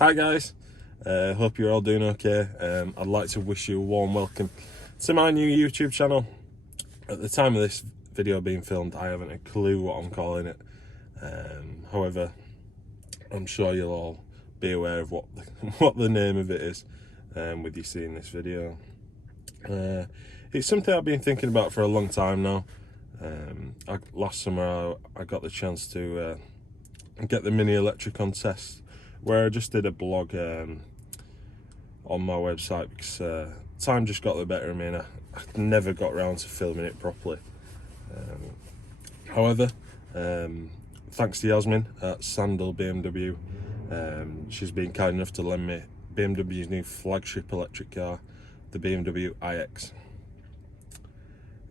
Hi guys, hope you're all doing okay. I'd like to wish you a warm welcome to my new YouTube channel. At the time of this video being filmed, I haven't a clue what I'm calling it. However, I'm sure you'll all be aware of what the name of it is with you seeing this video. It's something I've been thinking about for a long time now. Last summer I got the chance to get the Mini Electric on test, where I just did a blog on my website because time just got the better of me and I never got around to filming it properly. However, thanks to Yasmin at Sandal BMW, she's been kind enough to lend me BMW's new flagship electric car, the BMW iX.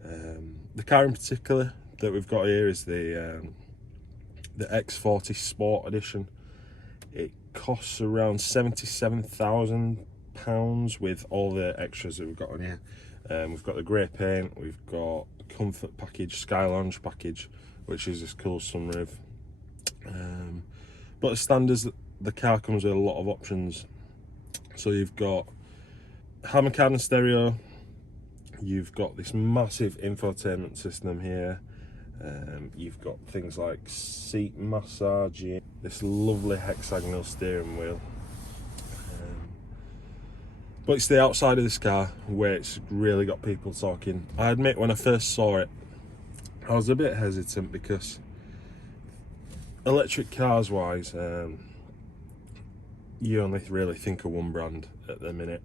The car in particular that we've got here is the X40 Sport Edition. It costs around £77,000 with all the extras that we've got on here. We've got the grey paint, we've got the comfort package, Sky Lounge package, which is this cool sunroof. But as standards, the car comes with a lot of options. So you've got Harman Kardon stereo, you've got this massive infotainment system here. You've got things like seat massaging, this lovely hexagonal steering wheel. But it's the outside of this car where it's really got people talking. I admit, when I first saw it, I was a bit hesitant because electric cars wise, you only really think of one brand at the minute.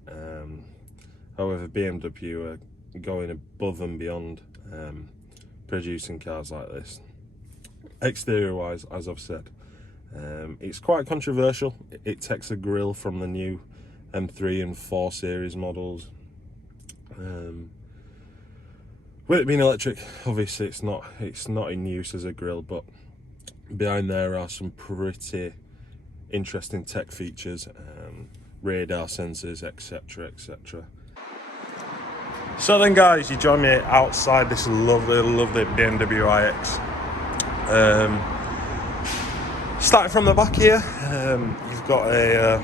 However, BMW are going above and beyond producing cars like this. Exterior wise, as I've said, it's quite controversial. It takes a grille from the new M3 and 4 series models. With it being electric, obviously it's not in use as a grille, but behind there are some pretty interesting tech features, radar sensors, etc, etc. So then guys, you join me outside this lovely BMW iX. Starting from the back here, you've got a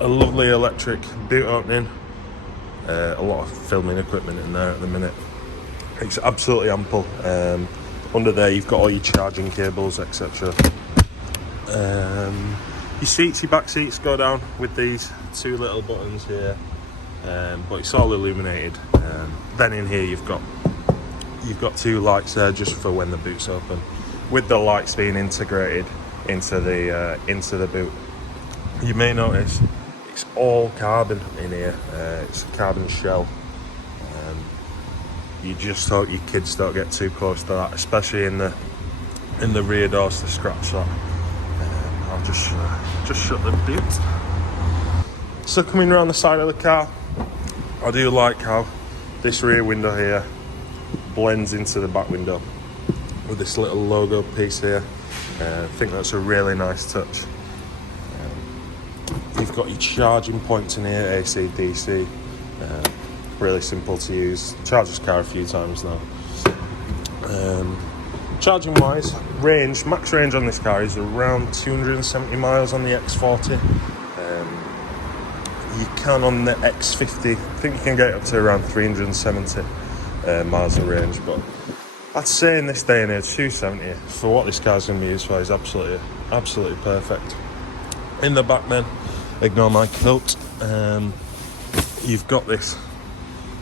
lovely electric boot opening. A lot of filming equipment in there at the minute. It's absolutely ample. Under there you've got all your charging cables, etc. Your back seats go down with these two little buttons here. But it's all illuminated. Then in here you've got two lights there just for when the boot's open, with the lights being integrated into the boot. You may notice it's all carbon in here. It's a carbon shell. You just hope your kids don't get too close to that, especially in the rear doors to scratch that. I'll just shut the boot. So coming around the side of the car, I do like how this rear window here blends into the back window with this little logo piece here. I think that's a really nice touch. You've got your charging points in here, AC, DC. Really simple to use. Charged this car a few times now. Charging wise, max range on this car is around 270 miles on the X40. You can on the X50, I think you can get up to around 370 miles of range, but I'd say in this day and age 270 for what this car's going to be used for is absolutely perfect. In the back then, ignore my coat, you've got this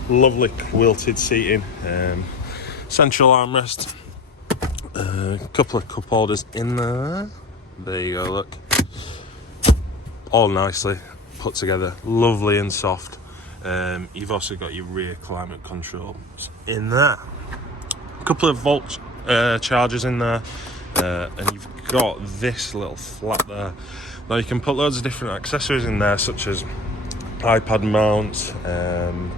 lovely quilted seating, central armrest, a couple of cup holders in there. There you go, look, all nicely put together, lovely and soft. You've also got your rear climate controls in there, a couple of volt chargers in there, and you've got this little flap there. Now you can put loads of different accessories in there, such as iPad mounts,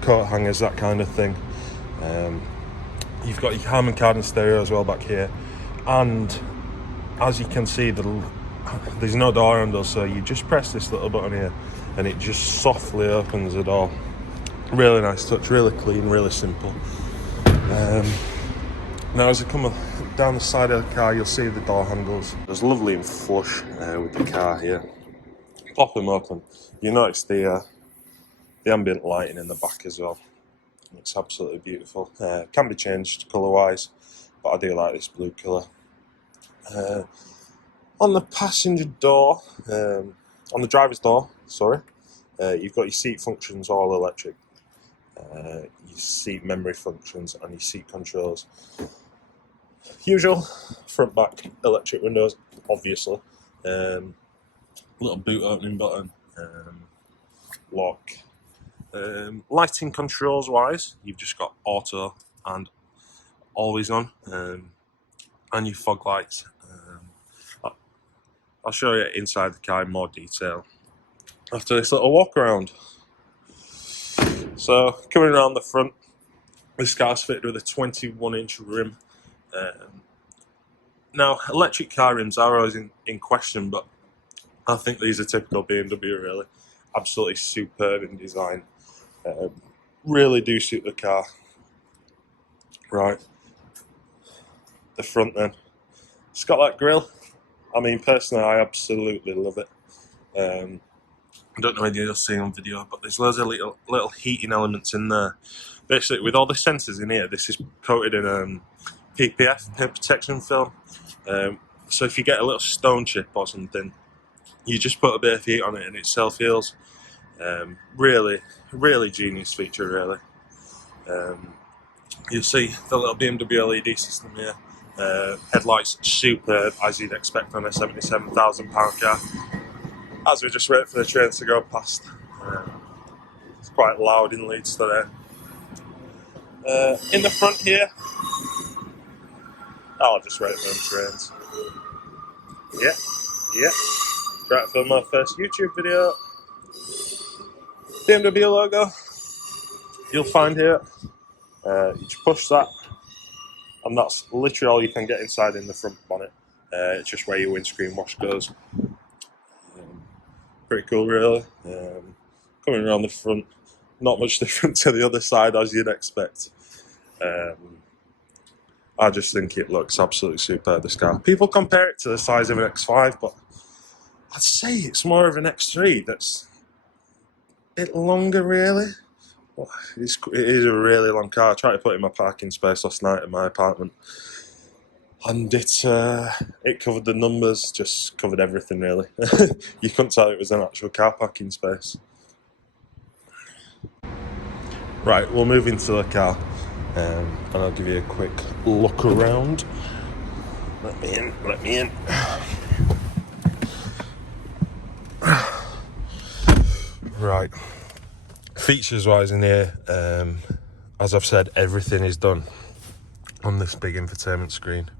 coat hangers, that kind of thing. You've got your Harman Kardon stereo as well back here, and as you can see, there's no door handle, so you just press this little button here and it just softly opens the door. Really nice touch, really clean, really simple. Now as I come down the side of the car, you'll see the door handles. It's lovely and flush with the car here. pop them open, you notice the ambient lighting in the back as well. It's absolutely beautiful. Can be changed colour-wise, but I do like this blue colour. On the passenger door, on the driver's door, sorry, you've got your seat functions all electric. Your seat memory functions and your seat controls. Usual front back electric windows, obviously. Little boot opening button, lock. Lighting controls wise, you've just got auto and always on, and your fog lights. I'll show you inside the car in more detail after this little walk around. So coming around the front, this car's fitted with a 21-inch rim. Now, electric car rims are always in question, but I think these are typical BMW, really. Absolutely superb in design. Really do suit the car. Right. The front then. It's got that grille. I mean, personally, I absolutely love it. I don't know whether you'll see on video, but there's loads of little heating elements in there. Basically, with all the sensors in here, this is coated in PPF, paint protection film. So if you get a little stone chip or something, you just put a bit of heat on it and it self-heals. Really, really genius feature, really. You'll see the little BMW LED system here. Headlights superb, as you'd expect on a £77,000 car. As we just wait for the trains to go past. It's quite loud in Leeds today. In the front here, I'll just wait for them trains. Yeah. Try to film my first YouTube video. BMW logo, you'll find here. You just push that, and that's literally all you can get inside in the front bonnet. It's just where your windscreen wash goes. Pretty cool, really. Coming around the front, not much different to the other side as you'd expect. I just think it looks absolutely superb, this car. People compare it to the size of an X5, but I'd say it's more of an X3 that's a bit longer, really. Well, it is a really long car. I tried to put it in my parking space last night in my apartment, and it covered the numbers, just covered everything, really. You couldn't tell it was an actual car parking space. Right, we'll move into the car, and I'll give you a quick look around. Let me in. Right, features wise in here, as I've said, everything is done on this big infotainment screen.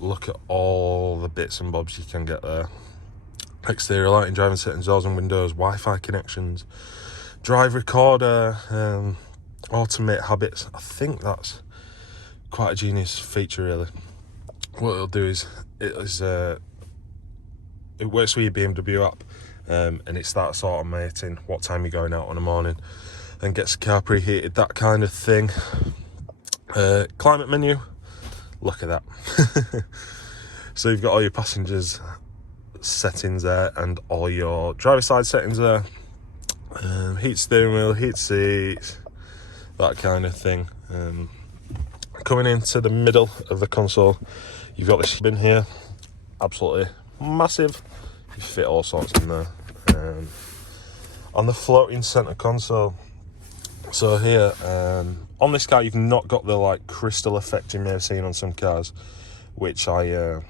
Look at all the bits and bobs you can get there. Exterior lighting, driving settings, doors and windows, Wi-Fi connections, drive recorder, automate habits. I think that's quite a genius feature, really. What it'll do is it works with your BMW app, and it starts automating what time you're going out on a morning and gets the car preheated, that kind of thing. Climate menu, look at that. So you've got all your passengers settings there and all your driver side settings there. Heat steering wheel, heat seats, that kind of thing. Coming into the middle of the console, you've got this bin here, absolutely massive. You fit all sorts in there. On the floating centre console, so here on this car, you've not got the like crystal effect you may have seen on some cars, which I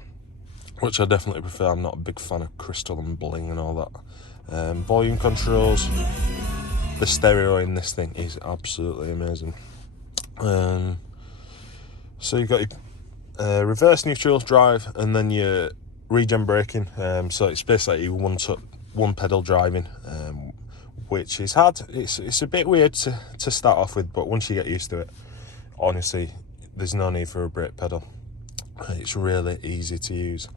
definitely prefer. I'm not a big fan of crystal and bling and all that. Volume controls, the stereo in this thing is absolutely amazing. So you've got your reverse neutral drive and then your regen braking. So it's basically one pedal driving, which is hard. It's a bit weird to start off with, but once you get used to it, honestly, there's no need for a brake pedal. It's really easy to use.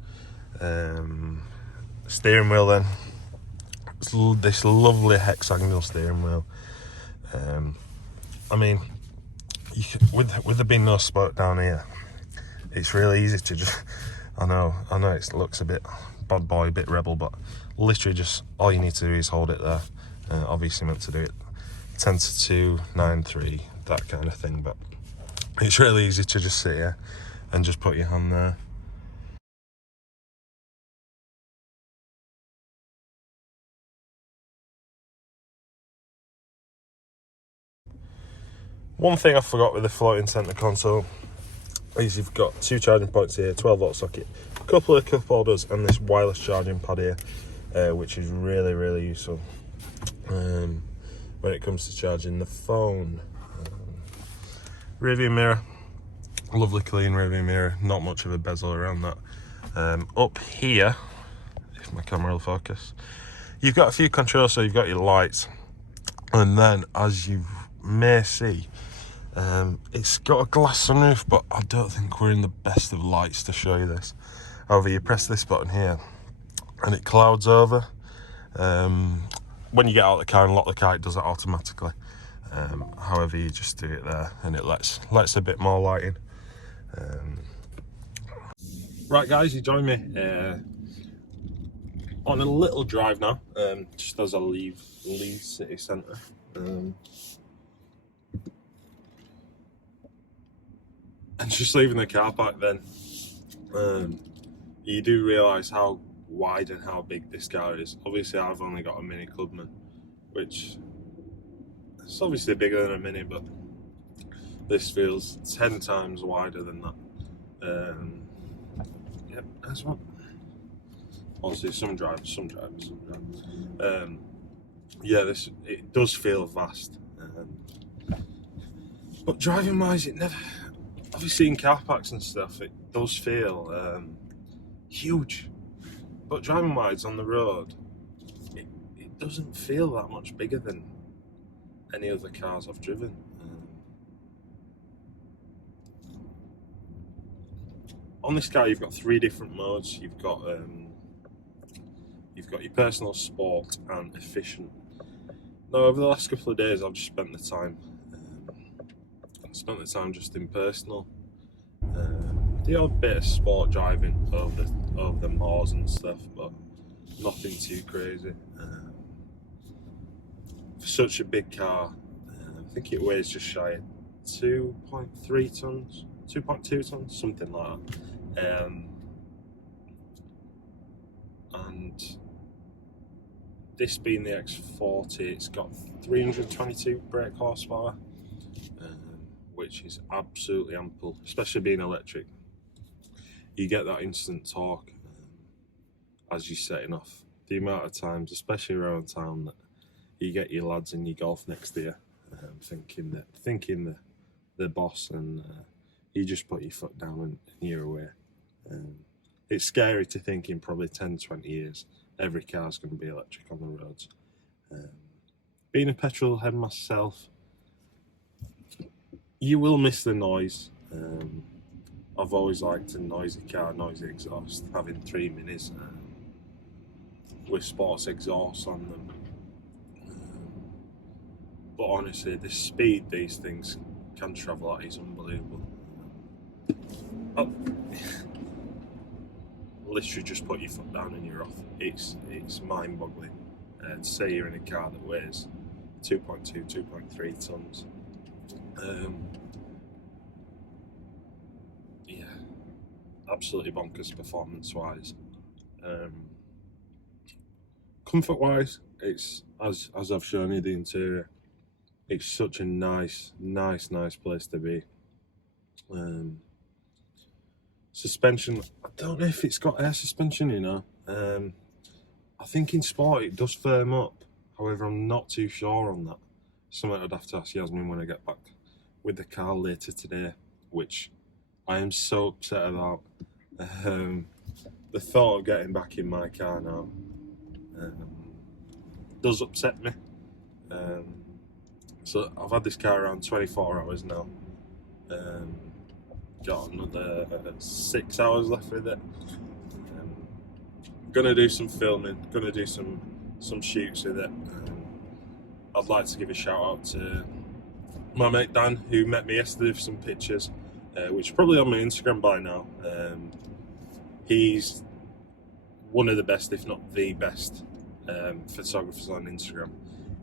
Steering wheel then, this lovely hexagonal steering wheel. I mean, with there being no spoke down here, it's really easy to just, I know it looks a bit bad boy, a bit rebel, but literally just all you need to do is hold it there. Obviously meant to do it 10 to 2, 9, 3, that kind of thing, but it's really easy to just sit here and just put your hand there. One thing I forgot with the floating centre console is you've got 2 charging points here, 12-volt socket, a couple of cup holders, and this wireless charging pad here, which is really useful when it comes to charging the phone. Rearview mirror, lovely clean rearview mirror, not much of a bezel around that. Up here, if my camera will focus, you've got a few controls. So you've got your lights, and then as you may see, it's got a glass sunroof, but I don't think we're in the best of lights to show you this. However, you press this button here and it clouds over. When you get out of the car and lock the car, it does it automatically. However, you just do it there and it lets a bit more light in. Right guys, you join me on a little drive now, just as I leave Leeds city centre. And just leaving the car park then, you do realise how wide and how big this car is. Obviously I've only got a Mini Clubman, which is obviously bigger than a Mini, but this feels 10 times wider than that. Yep, that's one. Obviously some drivers. Yeah, it does feel vast. But driving wise, it never... Obviously in car parks and stuff, it does feel huge. But driving wise on the road, it doesn't feel that much bigger than any other cars I've driven. On this car, you've got 3 different modes. You've got your personal, sport, and efficient. Now, over the last couple of days, I've just spent the time just in personal. The odd bit of sport driving over the moors and stuff, but nothing too crazy. For such a big car, I think it weighs just shy of 2.3 tons, 2.2 tons, something like that. And this being the X40, it's got 322 brake horsepower, which is absolutely ample, especially being electric. You get that instant torque as you're setting off. The amount of times, especially around town, that you get your lads in your Golf next to you, thinking the boss, and you just put your foot down and you're away. It's scary to think in probably 10-20 years every car's going to be electric on the roads. Being a petrol head myself, you will miss the noise. I've always liked a noisy car, noisy exhaust, having 3 Minis with sports exhaust on them. But honestly, the speed these things can travel at is unbelievable. Literally just put your foot down and you're off. It's mind-boggling to say you're in a car that weighs 2.2, 2.3 tons. Yeah, absolutely bonkers performance-wise. Comfort-wise, it's as I've shown you the interior. It's such a nice place to be. Suspension, I don't know if it's got air suspension, you know. I think in sport it does firm up. However, I'm not too sure on that. Something I'd have to ask Yasmin when I get back with the car later today, which I am so upset about. The thought of getting back in my car now does upset me. So I've had this car around 24 hours now. Got another 6 hours left with it. Gonna do some filming, gonna do some shoots with it. I'd like to give a shout out to my mate Dan, who met me yesterday for some pictures, which are probably on my Instagram by now. He's one of the best, if not the best, photographers on Instagram.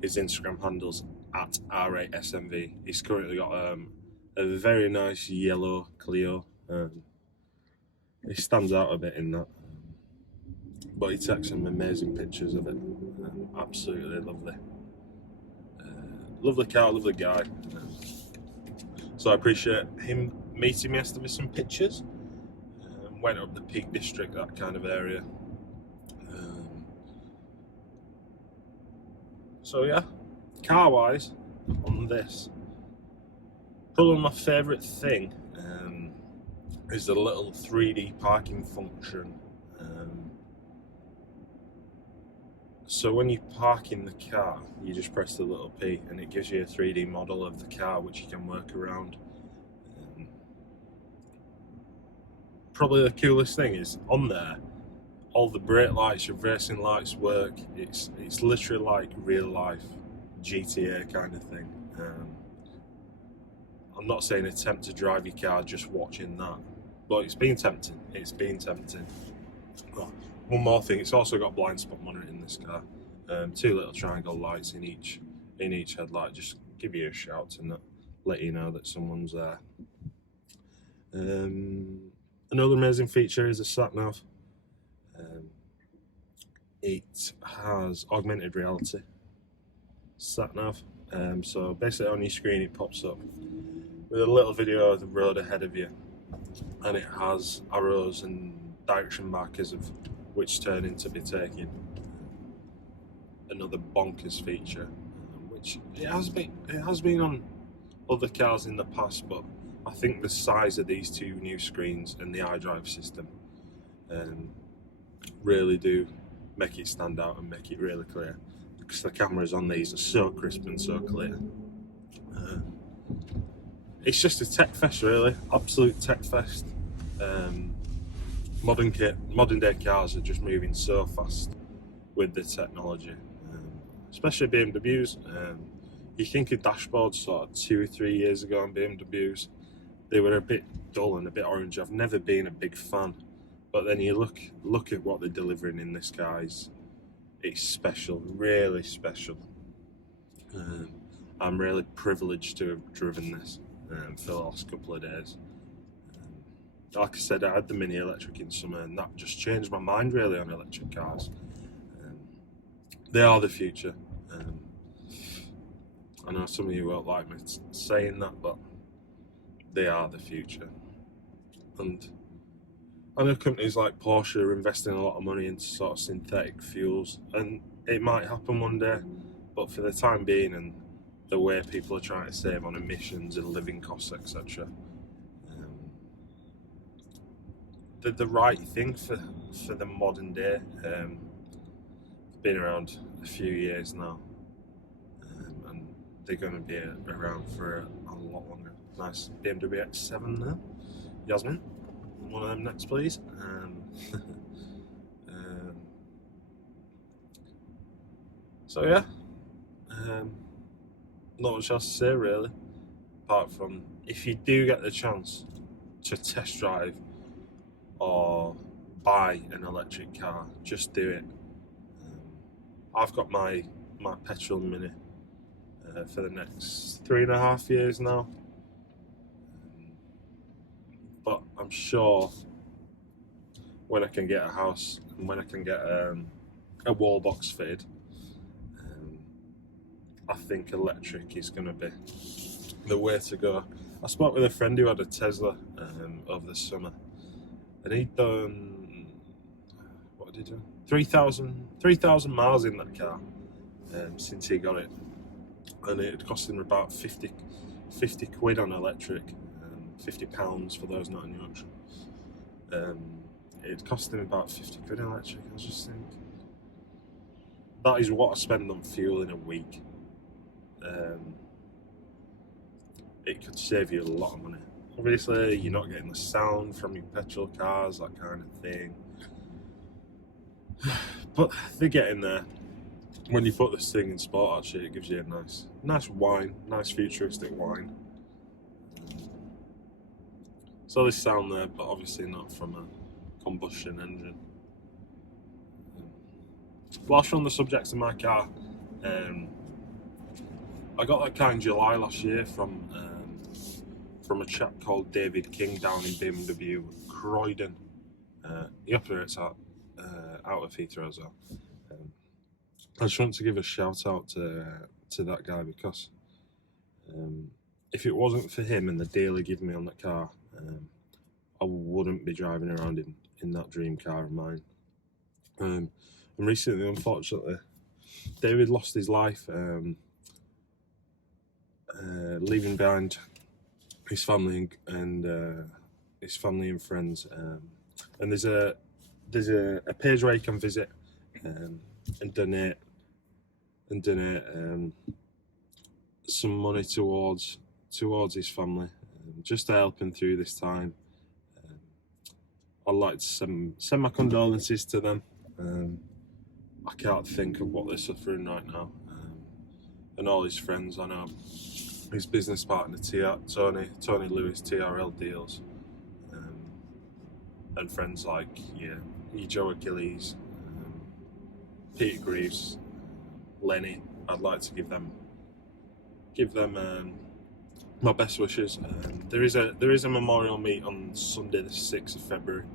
His Instagram handle's at R8SMV. He's currently got a very nice yellow Clio. He stands out a bit in that, but he takes some amazing pictures of it. Absolutely lovely. Lovely car, lovely guy. So I appreciate him meeting me yesterday with some pictures. Went up the Peak District, that kind of area. So yeah, car-wise, on this, probably my favourite thing is the little 3D parking function. So when you park in the car, you just press the little P and it gives you a 3D model of the car which you can work around. Probably the coolest thing is on there, all the brake lights, your racing lights work. It's literally like real life GTA kind of thing. I'm not saying attempt to drive your car just watching that, but it's been tempting. It's been tempting. Oh, one more thing, it's also got blind spot monitor in this car. 2 little triangle lights in each headlight. Just give you a shout and let you know that someone's there. Another amazing feature is a sat nav. It has augmented reality sat nav. So basically on your screen it pops up with a little video of the road ahead of you, and it has arrows and direction markers of which turning to be taking. Another bonkers feature, which it has been on other cars in the past, but I think the size of these 2 new screens and the iDrive system really do make it stand out and make it really clear, because the cameras on these are so crisp and so clear. It's just a tech fest, really, absolute tech fest. Modern day cars are just moving so fast with the technology, especially BMWs. You think of dashboards sort of 2 or 3 years ago on BMWs, they were a bit dull and a bit orange. I've never been a big fan, but then you look at what they're delivering in this, guys. It's special, really special. I'm really privileged to have driven this for the last couple of days. Like I said, I had the Mini electric in summer, and that just changed my mind really on electric cars. They are the future. I know some of you won't like me saying that, but they are the future. And I know companies like Porsche are investing a lot of money into sort of synthetic fuels, and it might happen one day, but for the time being and the way people are trying to save on emissions and living costs, etc., they're the right thing for the modern day. Been around a few years now, and they're going to be around for a lot longer. Nice BMW X7 there. Yasmin, one of them next, please. So yeah, not much else to say really, apart from if you do get the chance to test drive or buy an electric car, just do it. I've got my petrol Mini for the next 3.5 years now, but I'm sure when I can get a house and when I can get a wall box fitted, I think electric is going to be the way to go. I spoke with a friend who had a Tesla over the summer, and he'd done, what did he do? 3,000 miles in that car since he got it, and it cost him about 50 quid on electric, £50 for those not in Yorkshire. It cost him about 50 quid on electric. I was just thinking, that is what I spend on fuel in a week. It could save you a lot of money. Obviously, you're not getting the sound from your petrol cars, that kind of thing. But they're getting there. When you put this thing in sport, actually, it gives you a nice whine, nice futuristic whine. So this sound there, but obviously not from a combustion engine. whilst we're on the subject of my car, I got that car in July last year from a chap called David King down in BMW Croydon. He operates out of Heathrow as well. I just want to give a shout out to that guy, because if it wasn't for him and the deal he gave me on that car, I wouldn't be driving around in that dream car of mine. And recently, unfortunately, David lost his life, leaving behind his family and friends. And there's a page where you can visit and donate some money towards his family, just to help him through this time. I'd like to send my condolences to them. I can't think of what they're suffering right now, and all his friends. I know his business partner Tony Lewis, TRL Deals, and friends like Joe Achilles, Peter Greaves, Lenny. I'd like to give them my best wishes. There is a memorial meet on Sunday the 6th of February,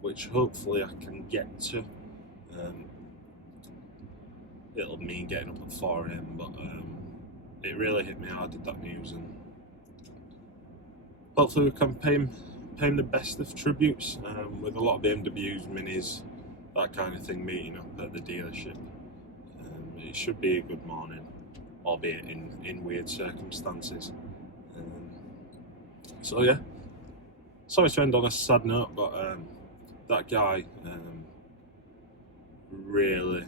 which hopefully I can get to. It'll mean getting up at 4 AM, but it really hit me hard with that news, and hopefully we can pay him the best of tributes, with a lot of BMWs, Minis, that kind of thing meeting up at the dealership. It should be a good morning, albeit in weird circumstances. So yeah, sorry to end on a sad note, but that guy really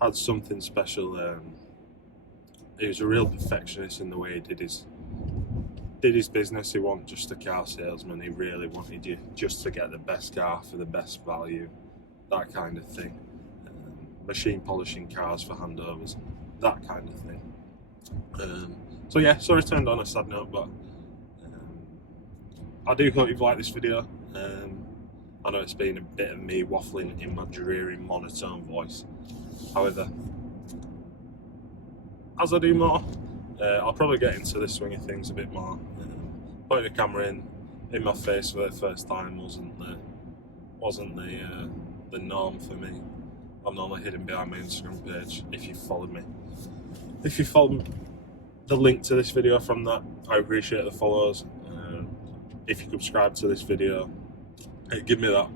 had something special. He was a real perfectionist in the way he did his business. He wasn't just a car salesman. He really wanted you just to get the best car for the best value, that kind of thing. Machine polishing cars for handovers, that kind of thing. So yeah, sorry to end on a sad note, but I do hope you've liked this video. I know it's been a bit of me waffling in my dreary monotone voice. However, as I do more, I'll probably get into the swing of things a bit more. Putting the camera in my face for the first time wasn't the norm for me. I'm normally hidden behind my Instagram page. If you followed me, if you followed the link to this video from that, I appreciate the follows. If you subscribe to this video, it'd give me that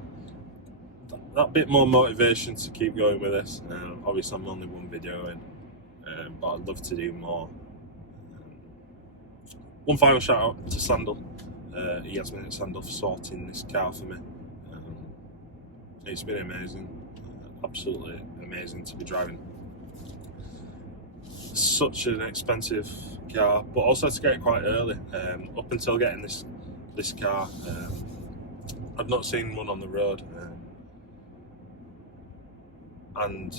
bit more motivation to keep going with this. Obviously I'm only one video in, but I'd love to do more. One final shout out to Sandal, Yasmin and Sandal, for sorting this car for me. It's been amazing, absolutely amazing to be driving such an expensive car, but also to get it quite early. Up until getting this car, I've not seen one on the road, and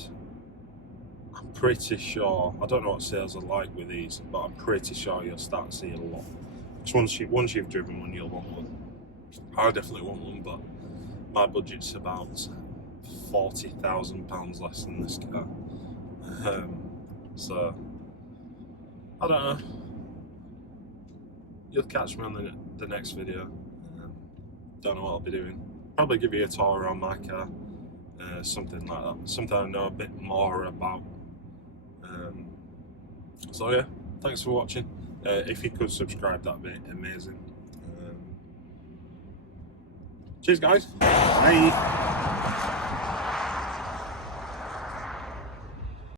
I'm pretty sure, I don't know what sales are like with these, but I'm pretty sure you'll start to see a lot. Because once you've driven one, you'll want one. I definitely want one, but my budget's about £40,000 less than this car. So I don't know. You'll catch me on the next video. Don't know what I'll be doing. Probably give you a tour around my car, something like that. Something I know a bit more about. So yeah, thanks for watching. If you could subscribe, that'd be amazing. Cheers, guys. Bye.